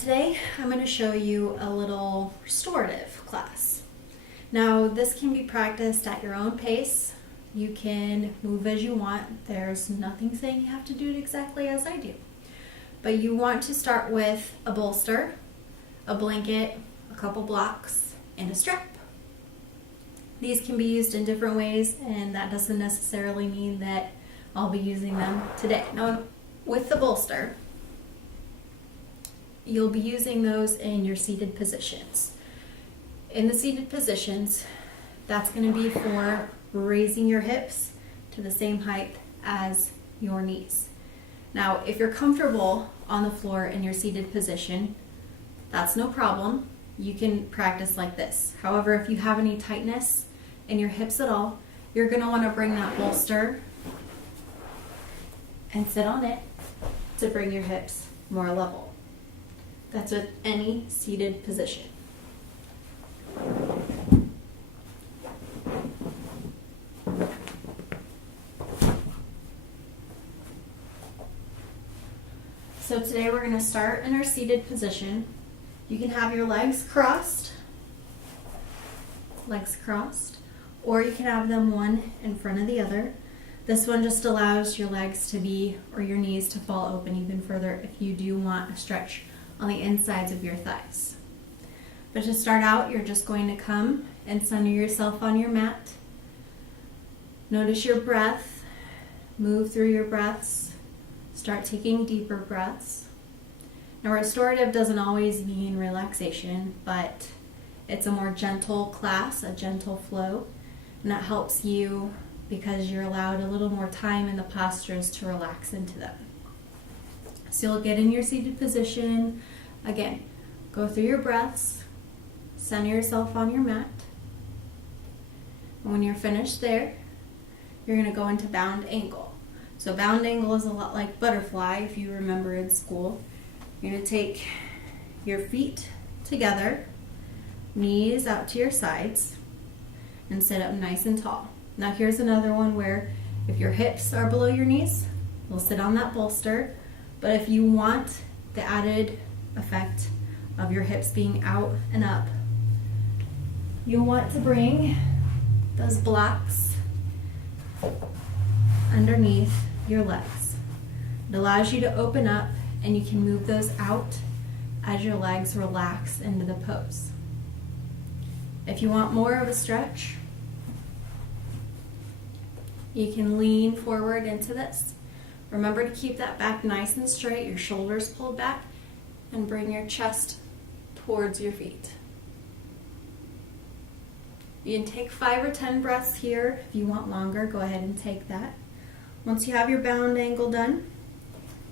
Today I'm going to show you a little restorative class. Now this can be practiced at your own pace. You can move as you want. There's nothing saying you have to do it exactly as I do. But you want to start with a bolster, a blanket, a couple blocks, and a strap. These can be used in different ways, and that doesn't necessarily mean that I'll be using them today. Now with the bolster, you'll be using those in your seated positions. In the seated positions, that's going to be for raising your hips to the same height as your knees. Now, if you're comfortable on the floor in your seated position, that's no problem. You can practice like this. However, if you have any tightness in your hips at all, you're going to want to bring that bolster and sit on it to bring your hips more level. That's with any seated position. So today we're going to start in our seated position. You can have your legs crossed, or you can have them one in front of the other. This one just allows your legs to be, or your knees to fall open even further if you do want a stretch on the insides of your thighs. But to start out, you're just going to come and center yourself on your mat. Notice your breath, move through your breaths, start taking deeper breaths. Now restorative doesn't always mean relaxation, but it's a more gentle class, a gentle flow, and that helps you because you're allowed a little more time in the postures to relax into them. So you'll get in your seated position. Again, go through your breaths, center yourself on your mat. And when you're finished there, you're going to go into bound angle. So bound angle is a lot like butterfly, if you remember in school. You're going to take your feet together, knees out to your sides, and sit up nice and tall. Now here's another one where if your hips are below your knees, we'll sit on that bolster. But if you want the added effect of your hips being out and up, you'll want to bring those blocks underneath your legs. It allows you to open up and you can move those out as your legs relax into the pose. If you want more of a stretch, you can lean forward into this. Remember to keep that back nice and straight, your shoulders pulled back, and bring your chest towards your feet. You can take 5 or 10 breaths here. If you want longer, go ahead and take that. Once you have your bound angle done,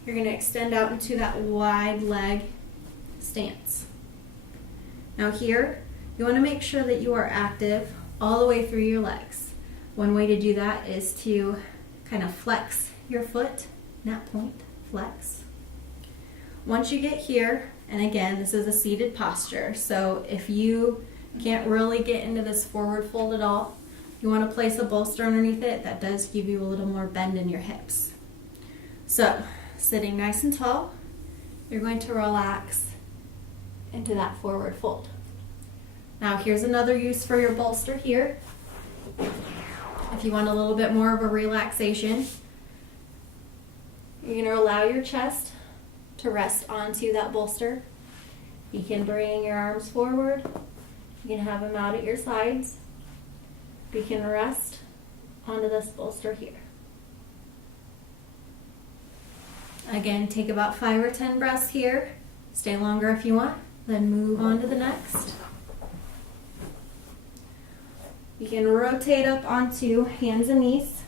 you're going to extend out into that wide leg stance. Now here, you want to make sure that you are active all the way through your legs. One way to do that is to kind of flex your foot, that point, flex. Once you get here, and again, this is a seated posture, so if you can't really get into this forward fold at all, you want to place a bolster underneath it. That does give you a little more bend in your hips. So, sitting nice and tall, you're going to relax into that forward fold. Now here's another use for your bolster here. If you want a little bit more of a relaxation, you're going to allow your chest to rest onto that bolster. You can bring your arms forward. You can have them out at your sides. You can rest onto this bolster here. Again, take about 5 or 10 breaths here. Stay longer if you want. Then move on to the next. You can rotate up onto hands and knees.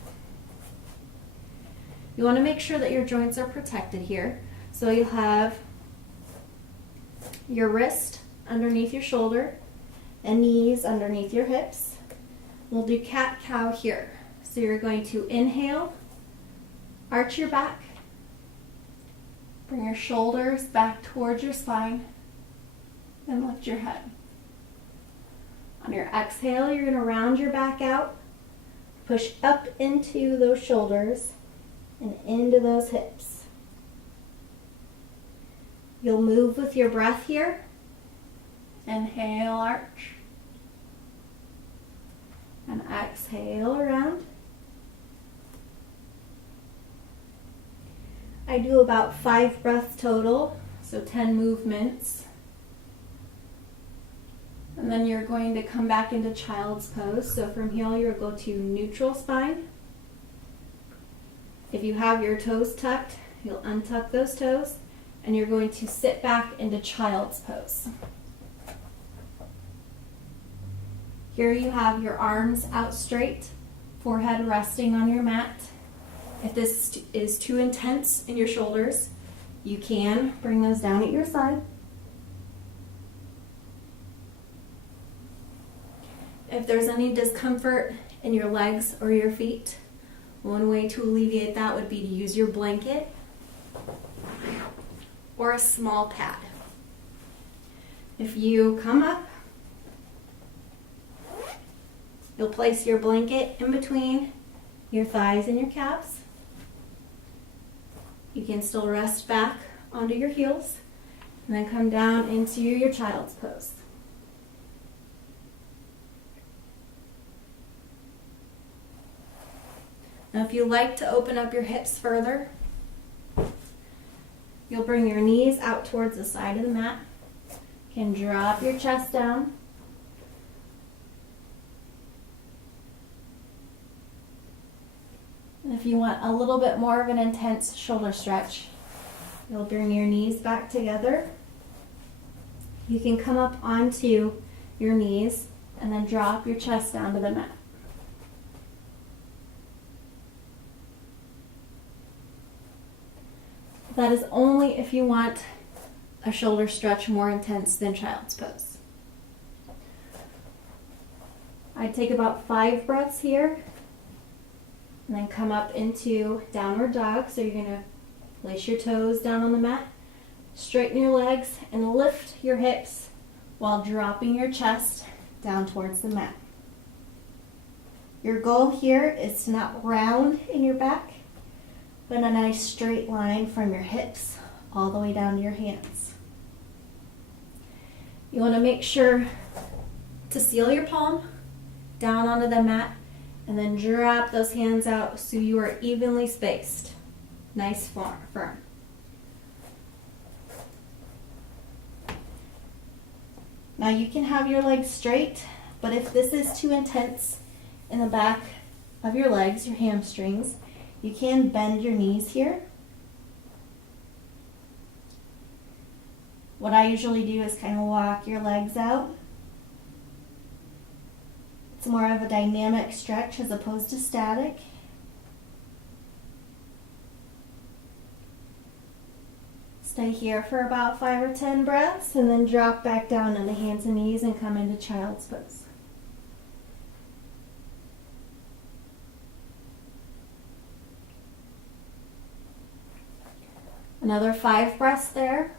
You want to make sure that your joints are protected here. So you'll have your wrist underneath your shoulder and knees underneath your hips. We'll do cat-cow here. So you're going to inhale, arch your back, bring your shoulders back towards your spine, and lift your head. On your exhale, you're going to round your back out, push up into those shoulders and into those hips. You'll move with your breath here. Inhale, arch. And exhale around. I do about 5 breaths total, so 10 movements. And then you're going to come back into child's pose. So from here you'll go to neutral spine. If you have your toes tucked, you'll untuck those toes, and you're going to sit back into child's pose. Here you have your arms out straight, forehead resting on your mat. If this is too intense in your shoulders, you can bring those down at your side. If there's any discomfort in your legs or your feet, one way to alleviate that would be to use your blanket or a small pad. If you come up, you'll place your blanket in between your thighs and your calves. You can still rest back onto your heels and then come down into your child's pose. Now if you like to open up your hips further, you'll bring your knees out towards the side of the mat. You can drop your chest down. And if you want a little bit more of an intense shoulder stretch, you'll bring your knees back together. You can come up onto your knees and then drop your chest down to the mat. That is only if you want a shoulder stretch more intense than child's pose. I take about 5 breaths here and then come up into downward dog. So you're going to place your toes down on the mat, straighten your legs, and lift your hips while dropping your chest down towards the mat. Your goal here is to not round in your back, but a nice straight line from your hips all the way down to your hands. You want to make sure to seal your palm down onto the mat and then drop those hands out so you are evenly spaced. Nice, firm. Now you can have your legs straight, but if this is too intense in the back of your legs, your hamstrings, you can bend your knees here. What I usually do is kind of walk your legs out. It's more of a dynamic stretch as opposed to static. Stay here for about 5 or 10 breaths and then drop back down on the hands and knees and come into child's pose. Another 5 breaths there.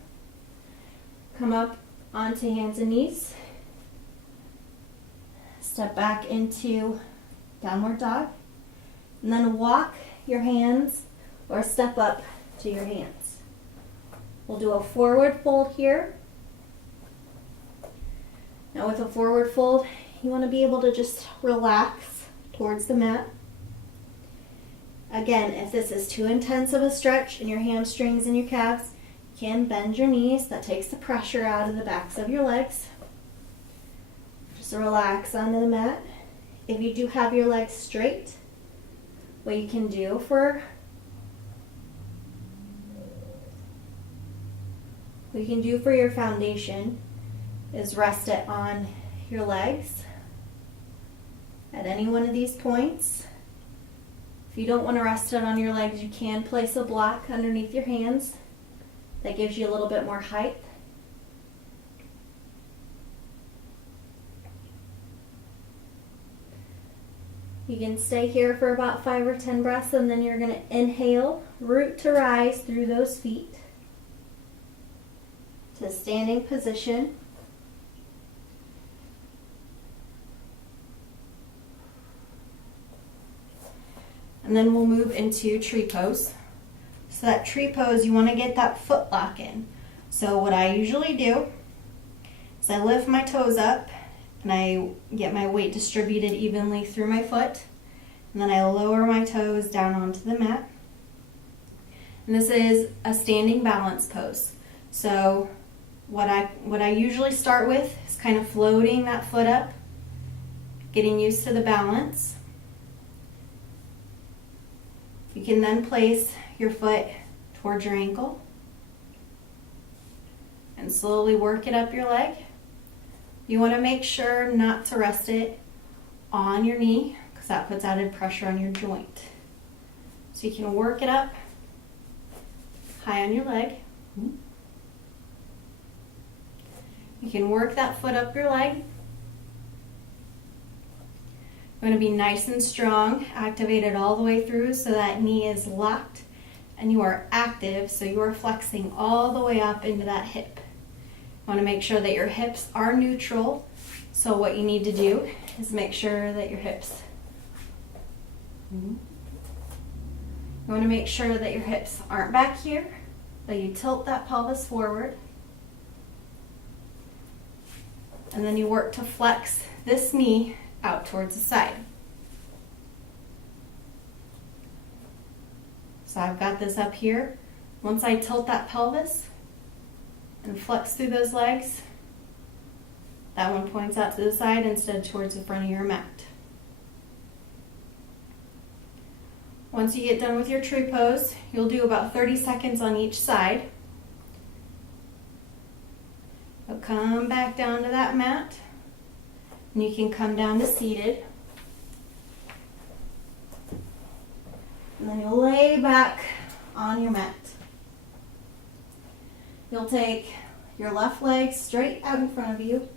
Come up onto hands and knees. Step back into downward dog. And then walk your hands or step up to your hands. We'll do a forward fold here. Now with a forward fold, you want to be able to just relax towards the mat. Again, if this is too intense of a stretch in your hamstrings and your calves, you can bend your knees. That takes the pressure out of the backs of your legs. Just relax onto the mat. If you do have your legs straight, what you can do for your foundation is rest it on your legs at any one of these points. If you don't want to rest it on your legs, you can place a block underneath your hands. That gives you a little bit more height. You can stay here for about 5 or 10 breaths, and then you're going to inhale, root to rise through those feet to standing position. And then we'll move into tree pose. So that tree pose, you want to get that foot lock in. So what I usually do is I lift my toes up and I get my weight distributed evenly through my foot, and then I lower my toes down onto the mat. And this is a standing balance pose. So what I usually start with is kind of floating that foot up, getting used to the balance. You can then place your foot towards your ankle and slowly work it up your leg. You want to make sure not to rest it on your knee because that puts added pressure on your joint. So you can work it up high on your leg. You can work that foot up your leg. You want to be nice and strong, activated all the way through so that knee is locked and you are active, so you are flexing all the way up into that hip. You want to make sure that your hips are neutral. So what you need to do is make sure that your hips You want to make sure that your hips aren't back here, that you tilt that pelvis forward. And then you work to flex this knee out towards the side. So I've got this up here. Once I tilt that pelvis and flex through those legs, that one points out to the side instead towards the front of your mat. Once you get done with your tree pose, you'll do about 30 seconds on each side. You'll come back down to that mat, and you can come down to seated. And then you'll lay back on your mat. You'll take your left leg straight out in front of you.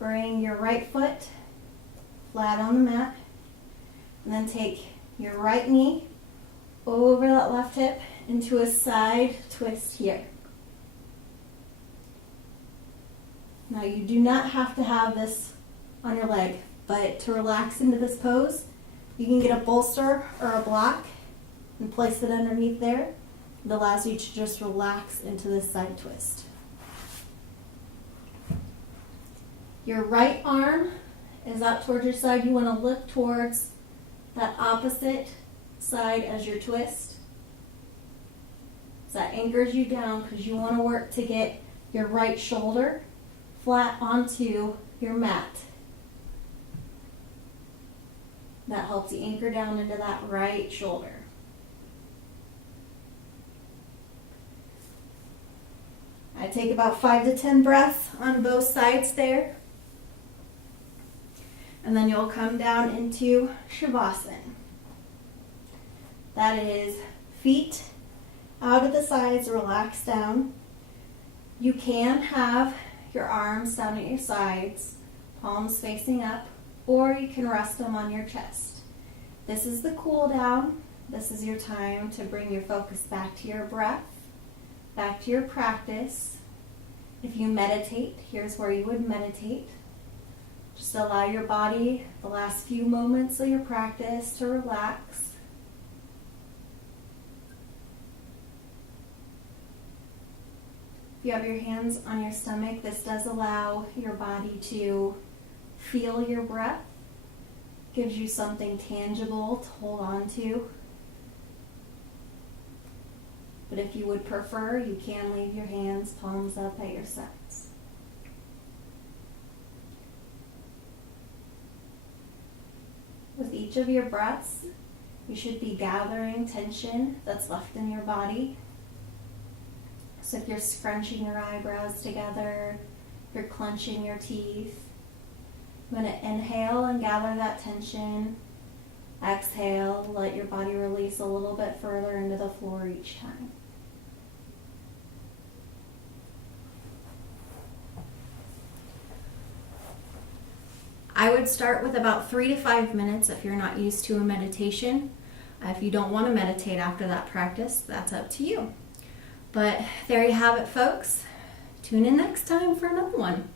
Bring your right foot flat on the mat. And then take your right knee over that left hip into a side twist here. Now you do not have to have this on your leg, but to relax into this pose, you can get a bolster or a block and place it underneath there. It allows you to just relax into this side twist. Your right arm is out towards your side. You want to look towards that opposite side as your twist. So that anchors you down because you want to work to get your right shoulder flat onto your mat. That helps you anchor down into that right shoulder. I take about 5 to 10 breaths on both sides there. And then you'll come down into Shavasana. That is feet out of the sides, relax down. You can have your arms down at your sides, palms facing up, or you can rest them on your chest. This is the cool down. This is your time to bring your focus back to your breath, back to your practice. If you meditate, here's where you would meditate. Just allow your body the last few moments of your practice to relax. If you have your hands on your stomach, this does allow your body to feel your breath. Gives you something tangible to hold on to. But if you would prefer, you can leave your hands palms up at your sides. With each of your breaths, you should be gathering tension that's left in your body. So if you're scrunching your eyebrows together, if you're clenching your teeth, I'm going to inhale and gather that tension. Exhale, let your body release a little bit further into the floor each time. I would start with about 3 to 5 minutes if you're not used to a meditation. If you don't want to meditate after that practice, that's up to you. But there you have it, folks. Tune in next time for another one.